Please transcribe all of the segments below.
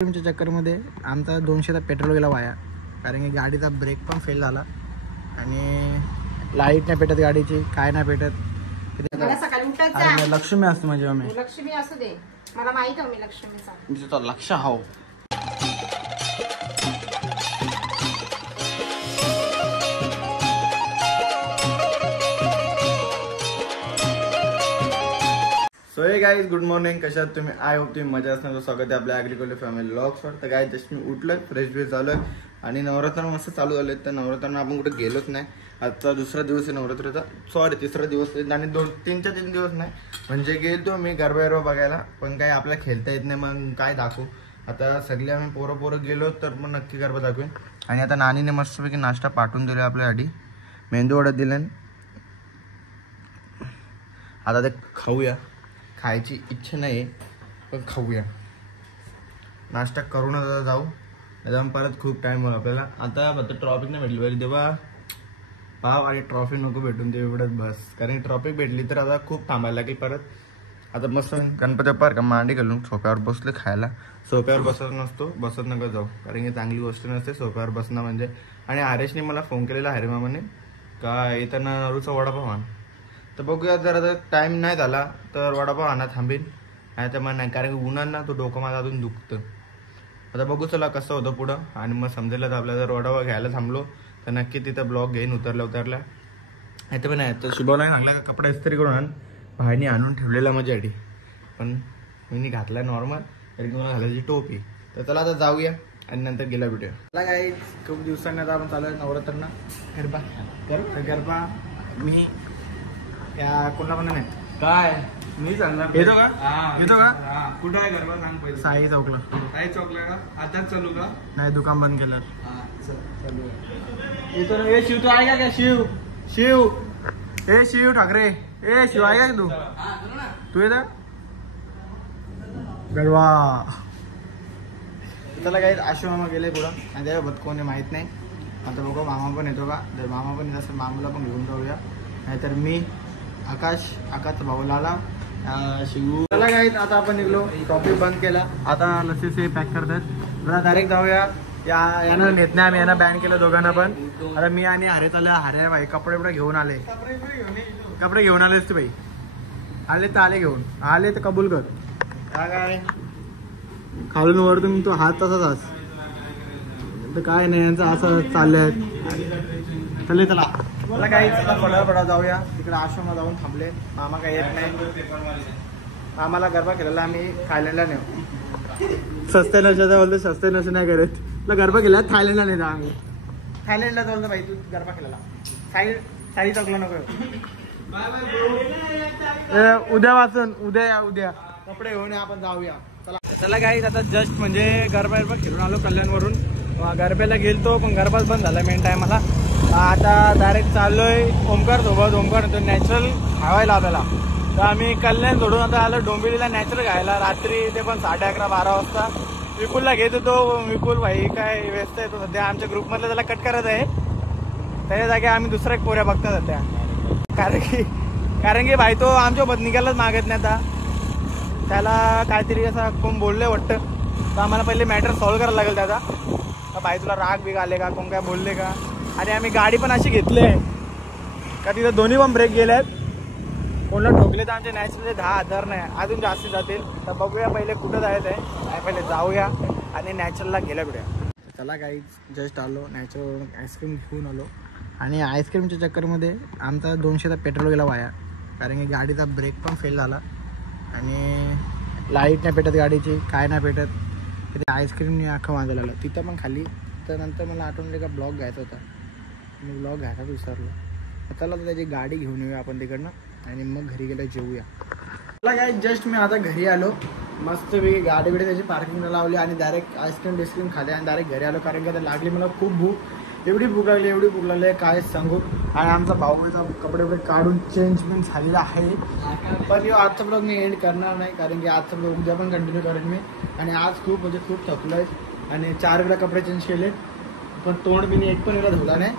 च्या चक्करमध्ये आमचा 200चा पेट्रोल गेला वाया, कारण की गाडीचा ब्रेक पण फेल झाला आणि लाईट नाही पेटत गाडीची, काय नाही पेटत. लक्ष्मी असते माझी मम्मी. लक्ष्मी असू दे, मला माहित आहे मी लक्ष्मीचा लक्ष हाव. सो हे गाईज, गुड मॉर्निंग. कशात तुम्ही? आय होप तुम्ही मजा असणार. स्वागत आहे आपल्या ॲग्रिकल्चर फॅमिली व्लॉग्सवर. तर गाईज जस्ट मी उठलोय, फ्रेश ब्रेश झालोय आणि नवरात्र मस्त चालू झाले. तर नवरात्रांना आपण कुठे गेलोच नाही. आजचा दुसरा दिवस आहे नवरात्राचा, सॉरी तिसरा दिवस आहे आणि 3 दिवस नाही, म्हणजे गेलो मी गरबा बघायला, पण काही आपल्याला खेळता येत नाही. मग काय दाखवू आता, सगळे आम्ही पोरं गेलो तर मग नक्की गरबा दाखवेन. आणि आता नानीने मस्तपैकी नाश्ता पाठवून दिला आपल्यासाठी, मेंदू वडा दिले. आता ते खाऊया. खायची इच्छा नाही पण खाऊया. नाश्ता करूनच जाऊ, एकदम परत खूप टाइम होईल आपल्याला. आता फक्त ट्रॉफिक नाही भेटली पाहिजे तेव्हा पाव आणि ट्रॉफी नको भेटून ते एवढंच बस, कारण ट्रॉफिक भेटली तर आता खूप थांबायला लागेल परत. आता मस्त गणपती बाप्पा का मांडी घालून सोप्यावर बसले खायला. सोप्यावर बसत नसतो, बसत नका जाऊ, कारण की चांगली गोष्ट नसते सोप्यावर बसणं म्हणजे. आणि आरेशने मला फोन केलेला हरिमामाने का येताना नरूचा वडापाव आण. तर बघूया, जर आता टाईम नाही झाला तर वडापाव आणा थांबेन, नाही तर मग नाही, कारण की उन्हांना तो डोकं माझं अजून दुखतं. आता बघू चला कसं होतं पुढं, आणि मग समजेलच आपल्याला. जर वडापाव घ्यायला थांबलो तर नक्की तिथं ब्लॉग घेईन उतरल्या. नाही तर पण नाही, तर शुभमला सांगला का कपडा इस्त्री करून आण, बाहेरनी आणून ठेवलेला माझ्यासाठी, पण मी घातला नॉर्मल, तरी मला घालायची टोपी. तर चला आता जाऊया आणि नंतर गेला व्हिडिओ. चला काही खूप दिवसांनी आता आपण चालू आहे नवरात्रांना गरबा. मी या कोणला पण नाही काय मी सांगणार येतो का? येतो का? कुठं आहे गरबा सांग पहिले. साई चौकला. साई चौकला का? आताच चालू का? नाही, दुकान बंद केलं. चालू येतो ना. ए शिव, तू आहे का? क्या शिव? ए शिव ठाकरे, ए शिव आहे का तू? तू येत गरबा. चला काही आश्रमामा गेले पुढं, आणि त्याच्याबद्दल कोणी माहीत नाही. आता बघू मामा पण येतो का. जर मामा पण येत असेल मामाला पण घेऊन जाऊया, नाहीतर मी आकाशचा भाऊ लाला शिवू. चला काही आता आपण निघलो, टॉपिक बंद केला. आता लसीचे पॅक करतात. जरा डायरेक्ट जाऊया. यानं नेत नाही आम्ही, यांना बॅन केलं दोघांना पण. आता मी आणि हरे चालले. हरे भाई कपडे घेऊन आले. कपडे घेऊन आलेच ते भाई. आले तर आले घेऊन, आले तर कबूल कर. काय खालून वरतून तो हात तसाच, तर काय नाही यांचं असं चालले आहेत. चले चला मला काही पडा जाऊया. तिकडे आश्रमला जाऊन थांबले. मामा काही येत नाही. मामाला गरबा केलेला आम्ही थायलंडला नेऊ. सस्ते नशाचा बोलतो, सस्ते नशे नाही करत. गरबा केला थायलंडला नेता आम्ही. थायलंडला बोलतो भाई तू गरबा केलेला. साई चौकला नको. उद्या वाचून उद्या कपडे घेऊन आपण जाऊया. चला काही आता जस्ट म्हणजे गरबा फिरून आलो कल्याणवरून. गरब्याला गेलतो पण गरबाच बंद झाला मेन टायमाला. आता डायरेक्ट चाललोय ओमकार सोबत. ओमकार होतो नॅचरल खावायला आपल्याला. तर आम्ही कल्याण सोडून आता आलो डोंबिवलीला नॅचरल खायला. रात्री ते पण 11:30-12 वाजता. विपुलला घेत होतो. विपुल भाई काय व्यस्त येतो सध्या. आमच्या ग्रुपमधलं त्याला कट करत आहे. त्याच्या जागी आम्ही दुसऱ्या एक पोऱ्या बघता सध्या, कारण की भाई तो आमच्यासोबत निघायलाच मागत नाही. आता त्याला काहीतरी असं कोण बोलले वाटतं, तर आम्हाला पहिले मॅटर सॉल्व्ह करायला लागेल त्याचा. तर भाई तुला राग बिग आले का, कोण काय बोलले का. आणि आम्ही गाडी पण अशी घेतली का तिथं दोन्ही पण ब्रेक गेले आहेत. कोणाला ठोकले तर आमचे नॅचरलचे 10,000 नाही, अजून जास्त जातील. तर बघूया पहिले कुठं जायचं आहे. पहिले जाऊया आणि नॅचरलला गेल्या कुठे. चला काही जस्ट आलो नॅचरलवरून, आईस्क्रीम घेऊन आलो. आणि आईस्क्रीमच्या चक्करमध्ये आमचा 200चा पेट्रोल गेला वाया, कारण की गाडीचा ब्रेक पण फेल झाला आणि लाईट नाही पेटत गाडीची, काय नाही पेटत. तिथे आईस्क्रीमने अख्खं वाजवलं आलं तिथं पण खाली. तर नंतर मला आठवण का ब्लॉग घ्यायचा होता, मी ब्लॉग घ्यायचा विसरलो. चला तर त्याची गाडी घेऊन येऊया आपण तिकडनं, आणि मग घरी गेलं जेवूया. मला काय जस्ट मी आता घरी आलो. मस्त मी गाडी त्याची पार्किंगला लावली आणि डायरेक्ट आईस्क्रीम खाले आणि डायरेक्ट घरी आलो, कारण की आता लागली मला खूप भूक. एवढी भूक लागली काय सांगू. आणि आमचा भाऊचा कपडे काढून चेंज पण झालेला आहे. पण आजचा ब्लॉग मी एंड करणार नाही, कारण की आजचा ब्लॉग उद्या पण कंटिन्यू करेन मी. आणि आज खूप थकलो आहे आणि 4 वेळा कपडे चेंज केले, पण तोंड मी एक पण वेळा धुला नाही.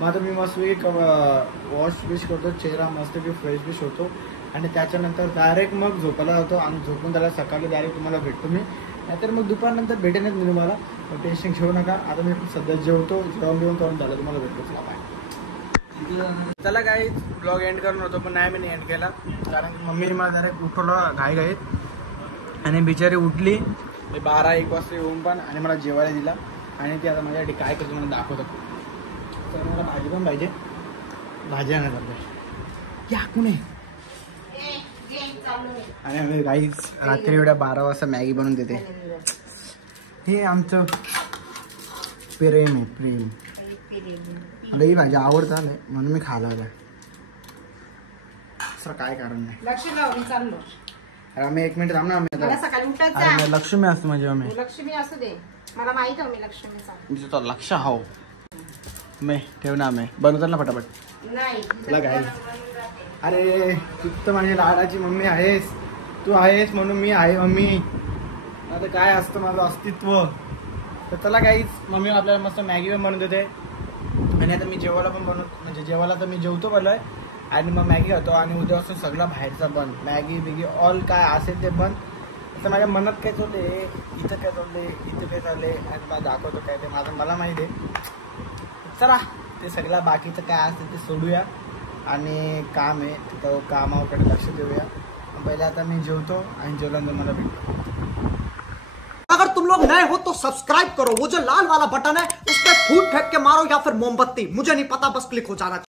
मग आता मी मस्त वॉश बिश करतो, चेहरा मस्त फ्रेश बिश होतो आणि त्याच्यानंतर डायरेक्ट मग झोपायला जातो. आणि झोपून त्याला सकाळी डायरेक्ट तुम्हाला भेटतो मी. नाहीतर मग दुपारनंतर भेटेनच मी तुम्हाला. टेन्शन घेऊ नका. आता मी सध्या जेवतो, जेवण बिवून करून झालं तुम्हाला भेटतो. चला बाय. चला काही ब्लॉग एंड करून होतो पण नाही मी एंड केला कारण की मम्मीने मला जरा उठवलं घाईत आणि बिचारी उठली. मी 12-1 वाजता येऊन पण आणि मला जेवायला दिला आणि ती आता माझ्यासाठी काय करतो मला दाखवतो. तर मला भाजी पण पाहिजे. भाजी आणा करतो या कुणे. आणि आम्ही काही रात्री एवढ्या 12 वाजता मॅगी बनवून देते. हे आमचं प्रेम आहे, प्रेम. मला ही भाजी आवडतं नाही म्हणून मी खायला आलं. सर काय कारण नाही. अरे आम्ही 1 मिनिट थांब ना. आम्ही लक्ष्मी असतो म्हणजे आम्ही लक्ष्मी असू दे. मला माहित आहे मी लक्ष्मीचा. लक्ष हाव मी ठेव ना. आम्ही बनवतात ना फटाफट. नाही तुला काय. अरे तू तर माझी लाडाची मम्मी आहेस. तू आहेस म्हणून मी आहे मम्मी. आता काय असतं माझं अस्तित्व. तर चला काहीच मम्मी आपल्याला मस्त मॅगी पण बनवून देते आणि आता मी जेवायला पण म्हणजे जेवायला तर मी जेवतो बोललोय आणि मग मॅगी खातो आणि उद्यापासून सगळं बाहेरचा बंद. मॅगी बिगी ऑल काय असेल ते बंद. तर माझ्या मनात काय चालले, इथं काय चालले, इथं काय चालले आणि मला दाखवतो काय ते माझं मला माहिती आहे. चला ते सगळं बाकीचं काय असेल ते सोडूया आणि काम आहे तर कामाकडे लक्ष देऊया. पहिले आता मी जेवतो आणि जेवल्यानंतर मला भेटतो. अगर तुम लोग नए हो तो सब्सक्राइब करो. वो जो लाल वाला बटन है उस पर फूट फेंक के मारो या फिर मोमबत्ती, मुझे नहीं पता, बस क्लिक हो जाना चाहिए.